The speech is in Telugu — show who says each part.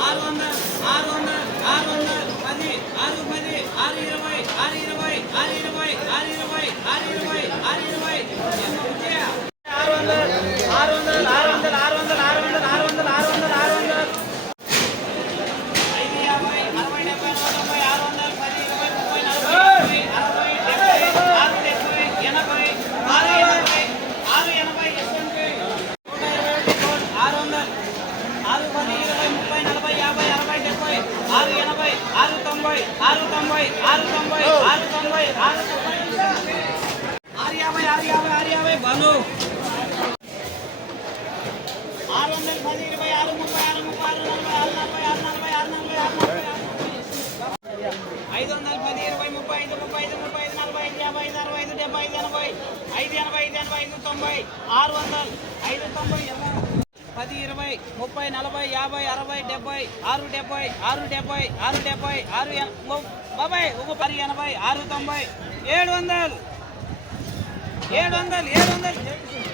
Speaker 1: ఆరు వందల ఆరు వందల ఆరు ఎనభై ఆరు తొంభై ఆరు తొంభై ఆరు తొంభై ఆరు తొంభై ఆరు ఆరు యాభై ఆరు యాభై ఆరు యాభై బను ఆరు వందల పది ఇరవై ఆరు ముప్పై ఆరు ముప్పై ఆరు నలభై ఆరు నలభై ఆరు నలభై ఆరు నలభై ఆరు నలభై ఐదు వందల పది ఇరవై ముప్పై ఐదు ముప్పై ఐదు ముప్పై ఐదు నలభై ఐదు యాభై ఐదు అరవై ఐదు డెబ్బై ఐదు ఎనభై ఐదు ఎనభై ఐదు ఎనభై ఐదు తొంభై ఆరు వందలు ఐదు తొంభై ముప్పై నలభై యాభై అరవై డెబ్బై ఆరు డెబ్బై ఆరు డెబ్బై ఆరు డెబ్బై ఆరు ముప్పై ము- ఒక పది ఎనభై ఆరు తొంభై ఏడు వందలు. ఏడు వందలు ఏడు వందలు.